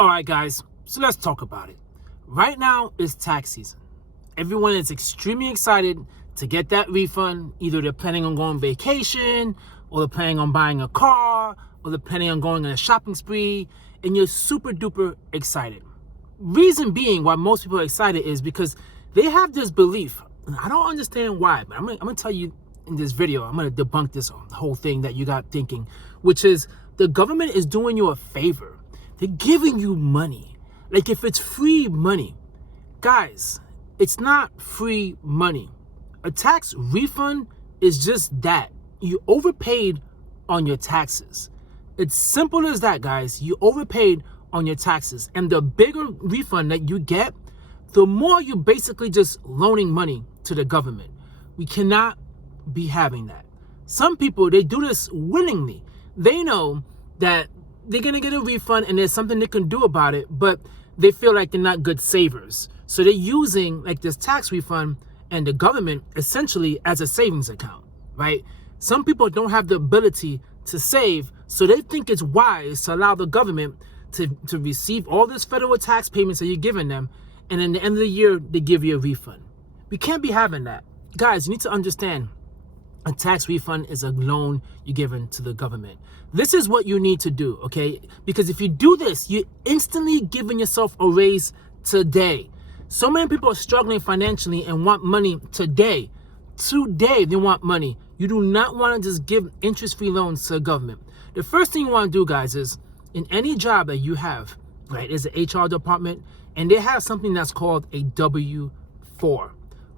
All right, guys, so let's talk about it. Right now is tax season. Everyone is extremely excited to get that refund. Either they're planning on going on vacation, or they're planning on buying a car, or they're planning on going on a shopping spree, and you're super duper excited. Reason being why most people are excited is because they have this belief, and I don't understand why, but I'm gonna tell you in this video. I'm gonna debunk this whole thing that you got thinking, which is the government is doing you a favor. They're giving you money. Like if it's free money. Guys, it's not free money. A tax refund is just that. You overpaid on your taxes. It's simple as that, guys. You overpaid on your taxes. And the bigger refund that you get, the more you're basically just loaning money to the government. We cannot be having that. Some people, they do this willingly. They know that they're going to get a refund and there's something they can do about it, but they feel like they're not good savers. So they're using like this tax refund and the government essentially as a savings account, right? Some people don't have the ability to save, so they think it's wise to allow the government to receive all this federal tax payments that you're giving them, and at the end of the year, they give you a refund. We can't be having that. Guys, you need to understand, a tax refund is a loan you're giving to the government. This is what you need to do, okay? Because if you do this, you're instantly giving yourself a raise today. So many people are struggling financially and want money today. Today, they want money. You do not want to just give interest-free loans to the government. The first thing you want to do, guys, is in any job that you have, right, there's an HR department, and they have something that's called a W-4.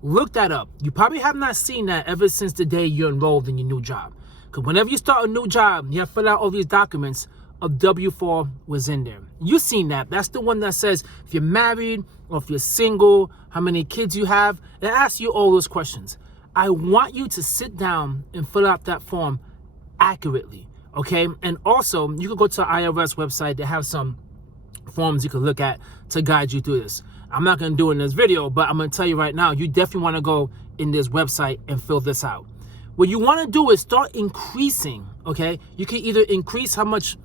Look that up. You probably have not seen that ever since the day you enrolled in your new job. Because whenever you start a new job, you have to fill out all these documents. A W-4 was in there. You've seen that. That's the one that says if you're married or if you're single, how many kids you have. It asks you all those questions. I want you to sit down and fill out that form accurately, okay? And also, you can go to the IRS website. They have some forms you can look at to guide you through this. I'm not going to do it in this video, but I'm going to tell you right now, you definitely want to go in this website and fill this out. What you want to do is start increasing, okay? You can either increase how much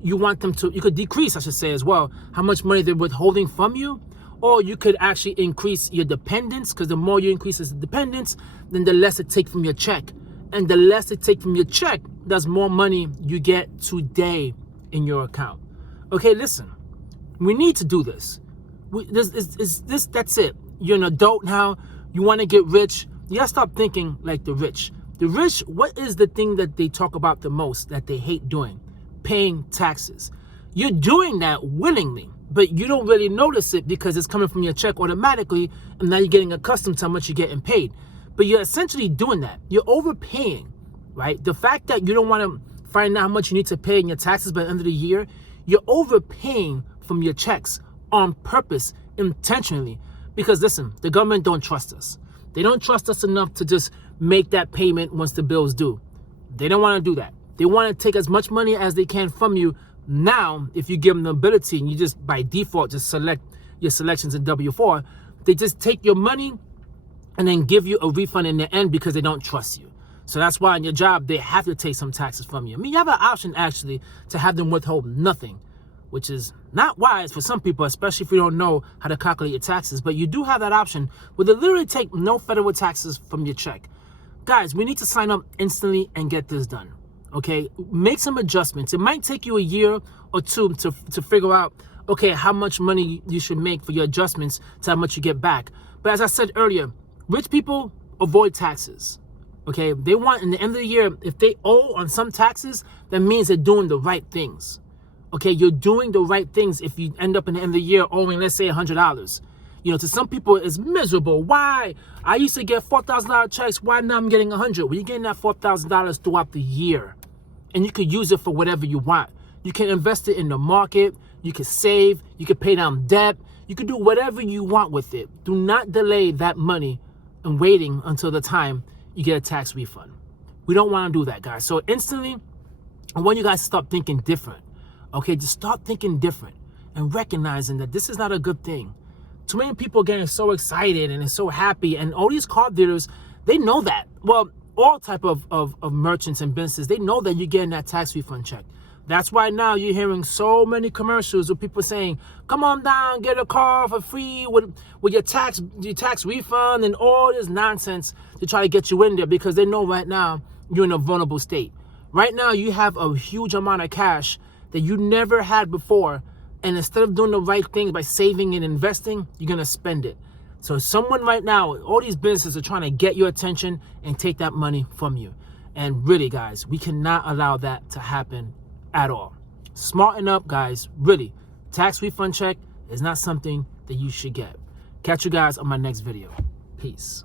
you want them to, you could decrease, I should say as well, how much money they're withholding from you, or you could actually increase your dependents, because the more you increase the dependents, then the less it take from your check. And the less it take from your check, that's more money you get today in your account. Okay, listen, we need to do this. That's it. You're an adult now. You want to get rich. You gotta stop thinking like the rich. The rich, what is the thing that they talk about the most that they hate doing? Paying taxes. You're doing that willingly, but you don't really notice it because it's coming from your check automatically, and now you're getting accustomed to how much you're getting paid. But you're essentially doing that. You're overpaying, right? The fact that you don't want to find out how much you need to pay in your taxes by the end of the year, you're overpaying from your checks on purpose, intentionally. Because listen, the government don't trust us. They don't trust us enough to just make that payment once the bill's due. They don't want to do that. They want to take as much money as they can from you now. If you give them the ability and you just by default just select your selections in W-4, they just take your money and then give you a refund in the end because they don't trust you. So that's why in your job, they have to take some taxes from you. I mean, you have an option actually to have them withhold nothing, which is not wise for some people, especially if you don't know how to calculate your taxes. But you do have that option where they literally take no federal taxes from your check. Guys, we need to sign up instantly and get this done, okay? Make some adjustments. It might take you a year or two to figure out, okay, how much money you should make for your adjustments to how much you get back. But as I said earlier, rich people avoid taxes, okay? They want, in the end of the year, if they owe on some taxes, that means they're doing the right things. Okay, you're doing the right things if you end up in the end of the year owing, let's say, $100. You know, to some people, it's miserable. Why? I used to get $4,000 checks. Why now I'm getting $100? Well, you're getting that $4,000 throughout the year. And you could use it for whatever you want. You can invest it in the market. You can save. You can pay down debt. You can do whatever you want with it. Do not delay that money and waiting until the time you get a tax refund. We don't want to do that, guys. So instantly, I want you guys to stop thinking different. Okay, just start thinking different and recognizing that this is not a good thing. Too many people are getting so excited and so happy, and all these card dealers, they know that. Well, all type of merchants and businesses, they know that you're getting that tax refund check. That's why now you're hearing so many commercials with people saying, come on down, get a car for free with your tax refund and all this nonsense to try to get you in there, because they know right now you're in a vulnerable state. Right now you have a huge amount of cash that you never had before, and instead of doing the right things by saving and investing, you're going to spend it. So someone right now, all these businesses are trying to get your attention and take that money from you. And really, guys, we cannot allow that to happen at all. Smarten up, guys. Really, tax refund check is not something that you should get. Catch you guys on my next video. Peace.